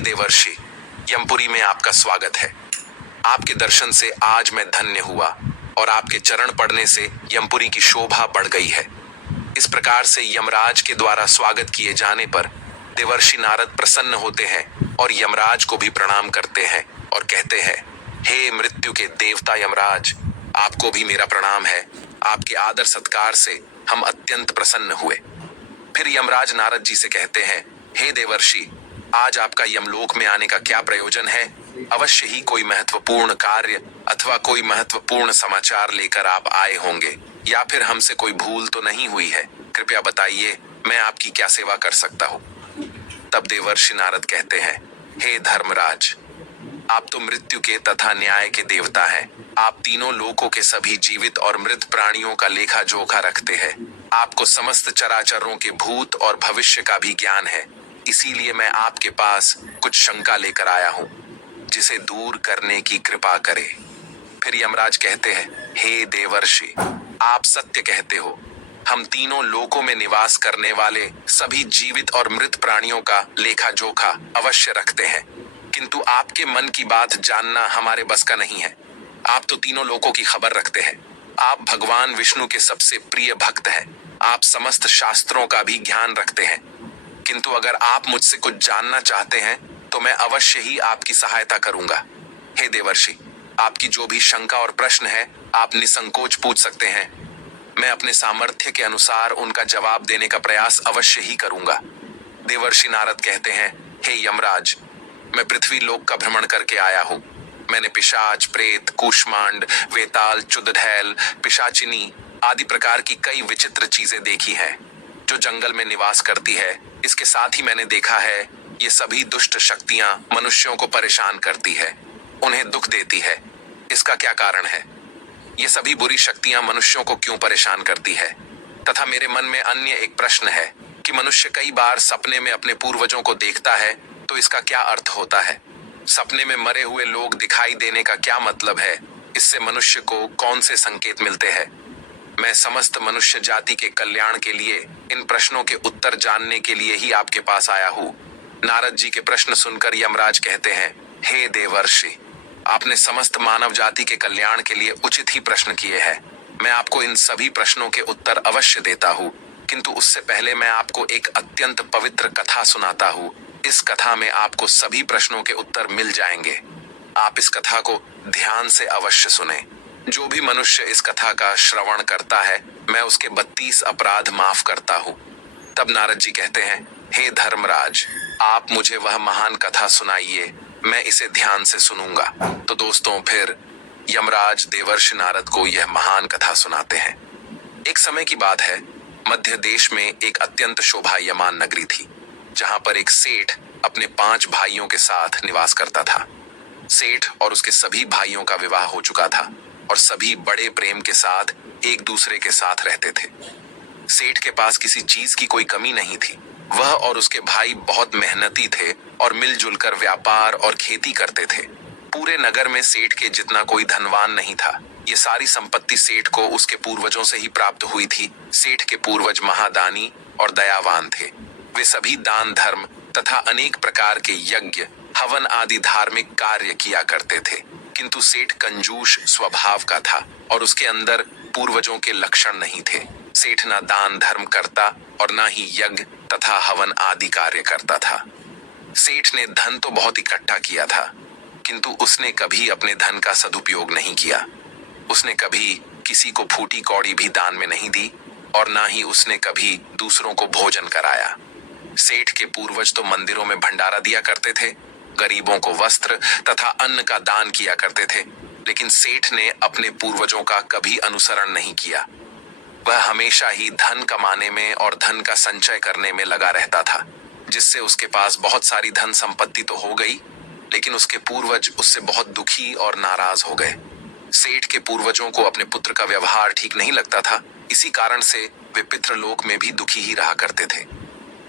देवर्षि, यमपुरी में आपका स्वागत है। आपके दर्शन से आज मैं धन्य हुआ और आपके चरण पड़ने से यमपुरी की शोभा बढ़ गई है। इस प्रकार से यमराज के द्वारा स्वागत किए जाने पर देवर्षि नारद प्रसन्न होते हैं और यमराज को भी प्रणाम करते हैं और कहते हैं, हे मृत्यु के देवता यमराज, आपको भी मेरा प्रणाम है। आपके आदर सत्कार से हम अत्यंत प्रसन्न हुए। फिर यमराज नारद जी से कहते हैं, हे देवर्षि, आज आपका यमलोक में आने का क्या प्रयोजन है? अवश्य ही कोई महत्वपूर्ण कार्य अथवा कोई महत्वपूर्ण समाचार लेकर आप आए होंगे, या फिर हमसे कोई भूल तो नहीं हुई है? कृपया बताइए, मैं आपकी क्या सेवा कर सकता हूँ? तब देवर्षि नारद कहते हैं, हे धर्मराज, आप तो मृत्यु के तथा न्याय के देवता हैं। आप तीनों लोकों के सभी जीवित और मृत प्राणियों का लेखा जोखा रखते हैं। आपको समस्त चराचरों के भूत और भविष्य का भी ज्ञान है। इसीलिए मैं आपके पास कुछ शंका लेकर आया हूँ, जिसे दूर करने की कृपा करे। फिर यमराज कहते हैं, हे देवर्षि, आप सत्य कहते हो। हम तीनों लोकों में निवास करने वाले सभी जीवित और मृत प्राणियों का लेखा जोखा अवश्य रखते हैं, किंतु आपके मन की बात जानना हमारे बस का नहीं है। आप तो तीनों लोकों की खबर रखते हैं। आप भगवान विष्णु के सबसे प्रिय भक्त हैं। आप समस्त शास्त्रों का भी ज्ञान रखते हैं। किंतु अगर आप मुझसे कुछ जानना चाहते हैं तो मैं अवश्य ही आपकी सहायता करूंगा। हे देवर्षि, आपकी जो भी शंका और प्रश्न है, आप निसंकोच पूछ सकते हैं। मैं अपने सामर्थ्य के अनुसार उनका जवाब देने का प्रयास अवश्य ही करूंगा। देवर्षि नारद कहते हैं, हे यमराज, मैं पृथ्वी लोक का भ्रमण करके आया हूँ। मैंने पिशाच, प्रेत, कूष्मांड, वेताल, चुड़ैल, पिशाचिनी आदि प्रकार की कई विचित्र चीजें देखी हैं, जो जंगल में निवास करती है। इसके साथ ही मैंने देखा है, ये सभी दुष्ट शक्तियां मनुष्यों को परेशान करती है, उन्हें दुख देती है। इसका क्या कारण है? ये सभी बुरी शक्तियां मनुष्यों को क्यों परेशान करती है? तथा मेरे मन में अन्य एक प्रश्न है कि मनुष्य कई बार सपने में अपने पूर्वजों को देखता है, तो इसका क्या अर्थ होता है? सपने में मरे हुए लोग दिखाई देने का क्या मतलब है? इससे मनुष्य को कौन से संकेत मिलते हैं? मैं समस्त मनुष्य जाति के कल्याण के लिए इन प्रश्नों के उत्तर जानने के लिए ही आपके पास आया हूँ। नारद जी के प्रश्न सुनकर यमराज कहते हैं, हे देवर्षि, आपने समस्त मानव जाति के कल्याण के लिए उचित ही प्रश्न किए हैं। मैं आपको इन सभी प्रश्नों के उत्तर अवश्य देता हूँ, किंतु उससे पहले मैं आपको एक अत्यंत पवित्र कथा सुनाता हूँ। इस कथा में आपको सभी प्रश्नों के उत्तर मिल जाएंगे। आप इस कथा को ध्यान से अवश्य सुने। जो भी मनुष्य इस कथा का श्रवण करता है, मैं उसके 32 अपराध माफ करता हूँ। तब नारद जी कहते हैं, हे धर्मराज, आप मुझे वह महान कथा सुनाइए, मैं इसे ध्यान से सुनूंगा। तो दोस्तों, फिर यमराज देवर्षि नारद को यह महान कथा सुनाते हैं। एक समय की बात है, मध्य देश में एक अत्यंत शोभायमान नगरी थी, जहां पर एक सेठ अपने 5 भाइयों के साथ निवास करता था। सेठ और उसके सभी भाइयों का विवाह हो चुका था और सभी बड़े प्रेम के साथ एक दूसरे के साथ रहते थे। सेठ के पास किसी चीज की कोई कमी नहीं थी। वह और उसके भाई बहुत मेहनती थे और मिलजुल कर व्यापार और खेती करते थे। पूरे नगर में सेठ के जितना कोई धनवान नहीं था। ये सारी संपत्ति सेठ को उसके पूर्वजों से ही प्राप्त हुई थी। सेठ के पूर्वज महादानी और दयावान थे। वे सभी दान धर्म तथा अनेक प्रकार के यज्ञ, हवन आदि धार्मिक कार्य किया करते थे, किंतु सेठ कंजूस स्वभाव का था और उसके अंदर पूर्वजों के लक्षण नहीं थे। सेठ ना दान धर्म करता और ना ही यज्ञ तथा हवन आदि कार्य करता था। सेठ ने धन तो बहुत इकट्ठा किया था, किंतु उसने कभी अपने धन का सदुपयोग नहीं किया। उसने कभी किसी को फूटी कौड़ी भी दान में नहीं दी और ना ही उसने कभी दूसरों को भोजन कराया। सेठ के पूर्वज तो मंदिरों में भंडारा दिया करते थे, गरीबों को वस्त्र तथा अन्न का दान किया करते थे, लेकिन सेठ ने अपने पूर्वजों का कभी अनुसरण नहीं किया। वह हमेशा ही धन कमाने में और धन का संचय करने में लगा रहता था, जिससे उसके पास बहुत सारी धन संपत्ति तो हो गई, लेकिन उसके पूर्वज उससे बहुत दुखी और नाराज हो गए। सेठ के पूर्वजों को अपने पुत्र का व्यवहार ठीक नहीं लगता था। इसी कारण से वे पितृलोक में भी दुखी ही रहा करते थे।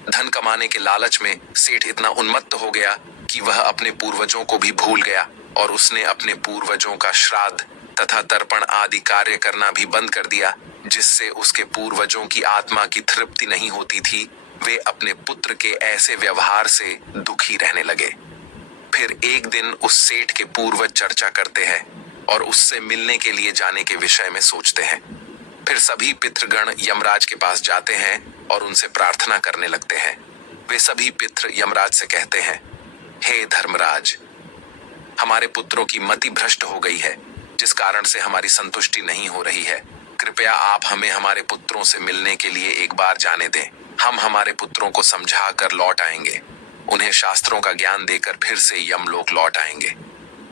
धन कमाने के लालच में सेठ इतना उन्मत्त हो गया कि वह अपने पूर्वजों को भी भूल गया और उसने अपने पूर्वजों का श्राद्ध तथा तर्पण आदि कार्य करना भी बंद कर दिया, जिससे उसके पूर्वजों की आत्मा की तृप्ति नहीं होती थी। वे अपने पुत्र के ऐसे व्यवहार से दुखी रहने लगे। फिर एक दिन उस सेठ के पूर्वज चर्चा करते हैं और उससे मिलने के लिए जाने के विषय में सोचते हैं। फिर सभी पितृगण यमराज के पास जाते हैं और उनसे प्रार्थना करने लगते हैं। वे सभी पितृ यमराज से कहते हैं, हे धर्मराज, हमारे पुत्रों की मति भ्रष्ट हो गई है, जिस कारण से हमारी संतुष्टि नहीं हो रही है। कृपया आप हमें हमारे पुत्रों से मिलने के लिए एक बार जाने दें। हम हमारे पुत्रों को समझा कर लौट आएंगे। उन्हें शास्त्रों का ज्ञान देकर फिर से यमलोक लौट आएंगे।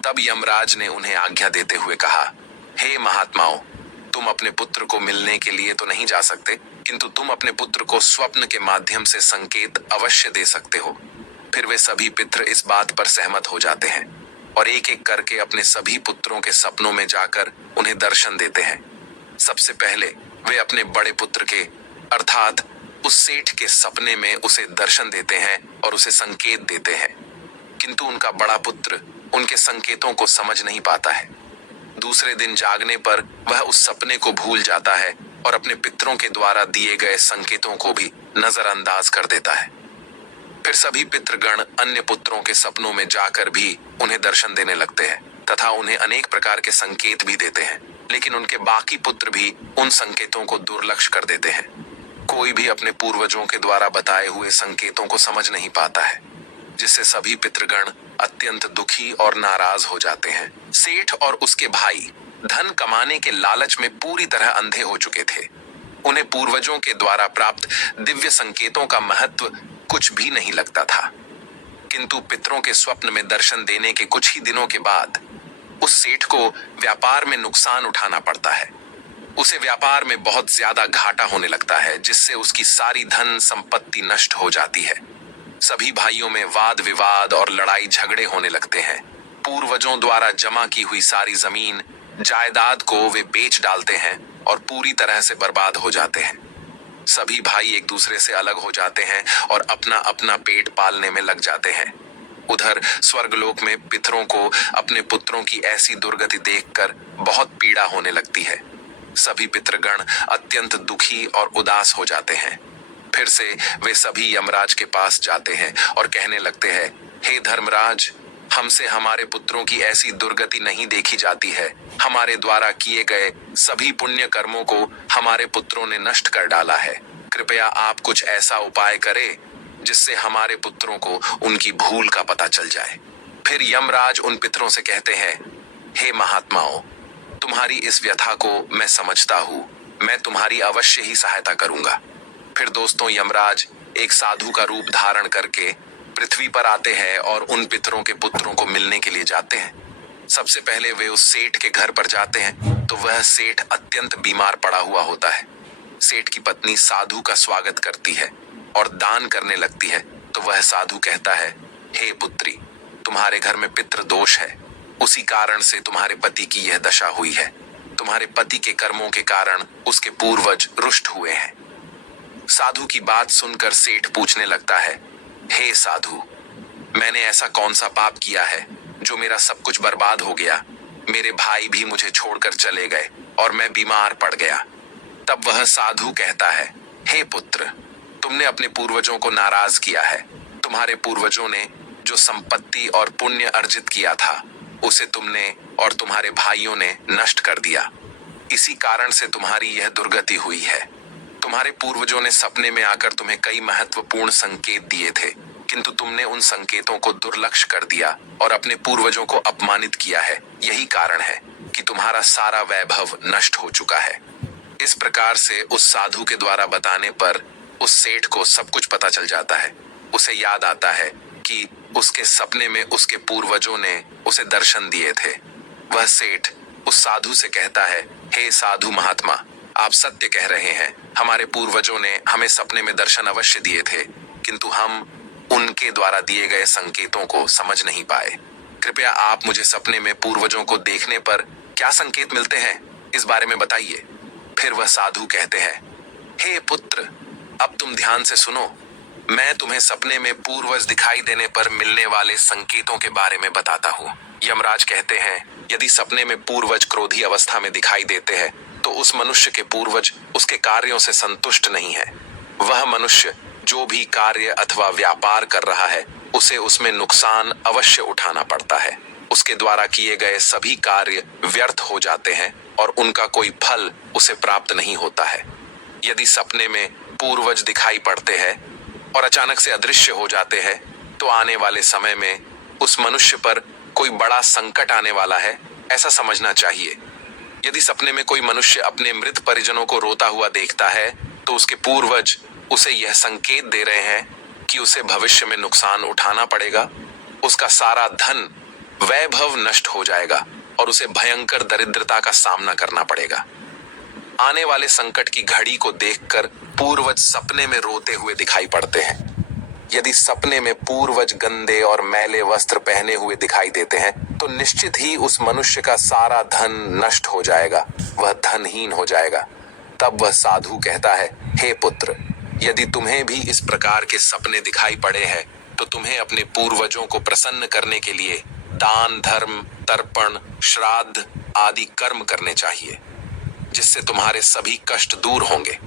तब यमराज ने उन्हें आज्ञा देते हुए कहा, हे महात्माओं, तुम अपने पुत्र को मिलने के लिए तो नहीं जा सकते, किंतु तुम अपने पुत्र को स्वप्न के माध्यम से संकेत अवश्य दे सकते हो। फिर वे सभी पितृ इस बात पर सहमत हो जाते हैं और एक एक करके अपने सभी पुत्रों के सपनों में जाकर उन्हें दर्शन देते हैं। सबसे पहले वे अपने बड़े पुत्र के अर्थात उस सेठ के सपने में उसे दर्शन देते हैं और उसे संकेत देते हैं, किंतु उनका बड़ा पुत्र उनके संकेतों को समझ नहीं पाता है। दूसरे दिन जागने पर वह उस सपने को भूल जाता है और अपने पितरों के द्वारा दिए गए संकेतों को भी नजरअंदाज कर देता है। फिर सभी पितृगण अन्य पुत्रों के सपनों में जाकर भी उन्हें दर्शन देने लगते हैं तथा उन्हें अनेक प्रकार के संकेत भी देते हैं, लेकिन उनके बाकी पुत्र भी उन संकेतों को दुर्लक्ष्य कर देते हैं। कोई भी अपने पूर्वजों के द्वारा बताए हुए संकेतों को समझ नहीं पाता है, जिससे सभी पितृगण अत्यंत दुखी और नाराज हो जाते हैं। सेठ और उसके भाई धन कमाने के लालच में पूरी तरह अंधे हो चुके थे। उन्हें पूर्वजों के द्वारा प्राप्त दिव्य संकेतों का महत्व कुछ भी नहीं लगता था, किंतु पितरों के स्वप्न में दर्शन देने के कुछ ही दिनों के बाद उस सेठ को व्यापार में नुकसान उठाना पड़ता है। उसे व्यापार में बहुत ज्यादा घाटा होने लगता है, जिससे उसकी सारी धन संपत्ति नष्ट हो जाती है। सभी भाइयों में वाद विवाद और लड़ाई झगड़े होने लगते हैं। पूर्वजों द्वारा जमा की हुई सारी जमीन जायदाद को वे बेच डालते हैं और पूरी तरह से बर्बाद हो जाते हैं। सभी भाई एक दूसरे से अलग हो जाते हैं और अपना अपना पेट पालने में लग जाते हैं। उधर स्वर्गलोक में पितरों को अपने पुत्रों की ऐसी दुर्गति देखकर बहुत पीड़ा होने लगती है। सभी पितृगण अत्यंत दुखी और उदास हो जाते हैं। फिर से वे सभी यमराज के पास जाते हैं और कहने लगते हैं, हे धर्मराज, हमसे हमारे पुत्रों की ऐसी दुर्गति नहीं देखी जाती है। हमारे द्वारा किए गए सभी पुण्य कर्मों को हमारे पुत्रों ने नष्ट कर डाला है। कृपया आप कुछ ऐसा उपाय करें जिससे हमारे पुत्रों को उनकी भूल का पता चल जाए। फिर यमराज उन पितरों से कहते हैं, हे महात्माओं, तुम्हारी इस व्यथा को मैं समझता हूँ। मैं तुम्हारी अवश्य ही सहायता करूंगा। फिर दोस्तों यमराज एक साधु का रूप धारण करके पृथ्वी पर आते हैं और उन पितरों के पुत्रों को मिलने के लिए जाते हैं। सबसे पहले वे उस सेठ के घर पर जाते हैं तो वह सेठ अत्यंत बीमार पड़ा हुआ होता है। सेठ की पत्नी साधु का स्वागत करती है और दान करने लगती है तो वह साधु कहता है, हे पुत्री, तुम्हारे घर में पितृ दोष है, उसी कारण से तुम्हारे पति की यह दशा हुई है। तुम्हारे पति के कर्मों के कारण उसके पूर्वज रुष्ट हुए हैं। साधु की बात सुनकर सेठ पूछने लगता है, हे साधु, मैंने ऐसा कौन सा पाप किया है जो मेरा सब कुछ बर्बाद हो गया? मेरे भाई भी मुझे छोड़कर चले गए और मैं बीमार पड़ गया। तब वह साधु कहता है, हे पुत्र, तुमने अपने पूर्वजों को नाराज किया है। तुम्हारे पूर्वजों ने जो संपत्ति और पुण्य अर्जित किया था उसे तुमने और तुम्हारे भाइयों ने नष्ट कर दिया। इसी कारण से तुम्हारी यह दुर्गति हुई है। तुम्हारे पूर्वजों ने सपने में आकर तुम्हें कई महत्वपूर्ण संकेत दिए थे, किंतु तुमने उन संकेतों को दुर्लक्ष्य कर दिया और अपने पूर्वजों को अपमानित किया है। यही कारण है कि तुम्हारा सारा वैभव नष्ट हो चुका है। इस प्रकार से उस साधु के द्वारा बताने पर उस सेठ को सब कुछ पता चल जाता है। उसे याद आता है कि उसके सपने में उसके पूर्वजों ने उसे दर्शन दिए थे। वह सेठ उस साधु से कहता है, हे साधु महात्मा, आप सत्य कह रहे हैं। हमारे पूर्वजों ने हमें सपने में दर्शन अवश्य दिए थे, किंतु हम उनके द्वारा दिए गए संकेतों को समझ नहीं पाए। कृपया आप मुझे सपने में पूर्वजों को देखने पर क्या संकेत मिलते हैं, इस बारे में बताइए। फिर वह साधु कहते हैं, हे पुत्र, अब तुम ध्यान से सुनो। मैं तुम्हें सपने में पूर्वज दिखाई देने पर मिलने वाले संकेतों के बारे में बताता हूँ। यमराज कहते हैं, यदि सपने में पूर्वज क्रोधी अवस्था में दिखाई देते हैं तो उस मनुष्य के पूर्वज उसके कार्यों से संतुष्ट नहीं है। वह मनुष्य जो भी कार्य अथवा व्यापार कर रहा है उसे उसमें नुकसान अवश्य उठाना पड़ता है। उसके द्वारा किए गए सभी कार्य व्यर्थ हो जाते हैं और उनका कोई फल उसे प्राप्त नहीं होता है। यदि सपने में पूर्वज दिखाई पड़ते हैं और अचानक से अदृश्य हो जाते हैं, तो आने वाले समय में उस मनुष्य पर कोई बड़ा संकट आने वाला है, ऐसा समझना चाहिए। यदि सपने में कोई मनुष्य अपने मृत परिजनों को रोता हुआ देखता है, तो उसके पूर्वज उसे यह संकेत दे रहे हैं कि उसे भविष्य में नुकसान उठाना पड़ेगा। उसका सारा धन वैभव नष्ट हो जाएगा और उसे भयंकर दरिद्रता का सामना करना पड़ेगा। आने वाले संकट की घड़ी को देखकर पूर्वज सपने में रोते हुए दिखाई पड़ते हैं। यदि सपने में पूर्वज गंदे और मैले वस्त्र पहने हुए दिखाई देते हैं, तो निश्चित ही उस मनुष्य का सारा धन नष्ट हो जाएगा, वह धनहीन हो जाएगा। तब वह साधु कहता है, हे पुत्र, यदि तुम्हें भी इस प्रकार के सपने दिखाई पड़े हैं, तो तुम्हें अपने पूर्वजों को प्रसन्न करने के लिए दान, धर्म, तर्पण, श्राद्ध आदि कर्म करने चाहिए, जिससे तुम्हारे सभी कष्ट दूर होंगे।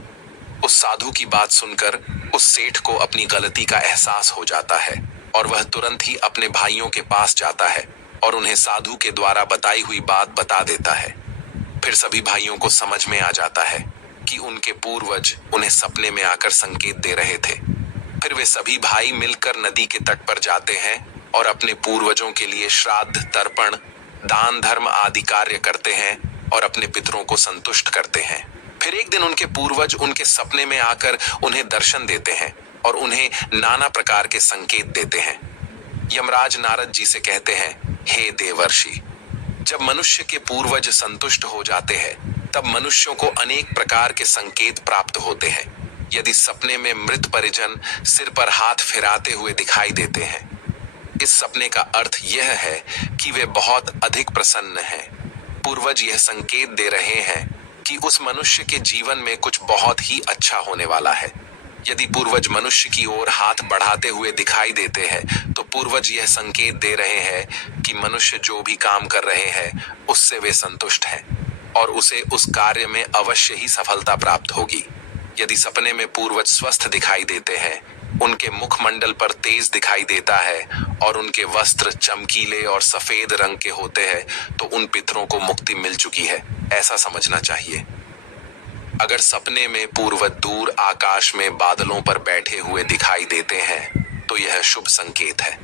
उस साधु की बात सुनकर उस सेठ को अपनी गलती का एहसास हो जाता है और वह तुरंत ही अपने भाइयों के पास जाता है और उन्हें साधु के द्वारा बताई हुई बात बता देता है। फिर सभी भाइयों को समझ में आ जाता है कि उनके पूर्वज उन्हें सपने में आकर संकेत दे रहे थे। फिर वे सभी भाई मिलकर नदी के तट पर जाते हैं और अपने पूर्वजों के लिए श्राद्ध, तर्पण, दान, धर्म आदि कार्य करते हैं और अपने पितरों को संतुष्ट करते हैं। फिर एक दिन उनके पूर्वज उनके सपने में आकर उन्हें दर्शन देते हैं और उन्हें नाना प्रकार के संकेत देते हैं। यमराज नारद जी से कहते हैं, हे देवर्षि, जब मनुष्य के पूर्वज संतुष्ट हो जाते हैं, तब मनुष्यों को अनेक प्रकार के संकेत प्राप्त होते हैं। यदि सपने में मृत परिजन सिर पर हाथ फिराते हुए दिखाई देते हैं, इस सपने का अर्थ यह है कि वे बहुत अधिक प्रसन्न हैं। पूर्वज यह संकेत दे रहे हैं कि उस मनुष्य के जीवन में कुछ बहुत ही अच्छा होने वाला है। यदि पूर्वज मनुष्य की ओर हाथ बढ़ाते हुए दिखाई देते हैं, तो पूर्वज यह संकेत दे रहे हैं कि मनुष्य जो भी काम कर रहे हैं उससे वे संतुष्ट हैं और उसे उस कार्य में अवश्य ही सफलता प्राप्त होगी। यदि सपने में पूर्वज स्वस्थ दिखाई देते हैं, उनके मुखमंडल पर तेज दिखाई देता है और उनके वस्त्र चमकीले और सफेद रंग के होते हैं, तो उन पितरों को मुक्ति मिल चुकी है, ऐसा समझना चाहिए। अगर सपने में पूर्वज दूर आकाश में बादलों पर बैठे हुए दिखाई देते हैं, तो यह शुभ संकेत है।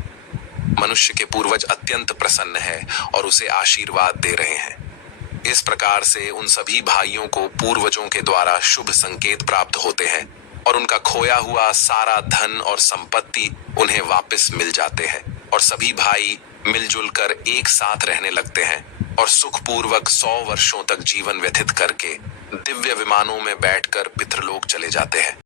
मनुष्य के पूर्वज अत्यंत प्रसन्न है और उसे आशीर्वाद दे रहे हैं। इस प्रकार से उन सभी भाइयों को पूर्वजों के द्वारा शुभ संकेत प्राप्त होते हैं और उनका खोया हुआ सारा धन और संपत्ति उन्हें वापस मिल जाते हैं और सभी भाई मिलजुल कर एक साथ रहने लगते हैं और सुखपूर्वक 100 वर्षों तक जीवन व्यतीत करके दिव्य विमानों में बैठकर पितृलोक चले जाते हैं।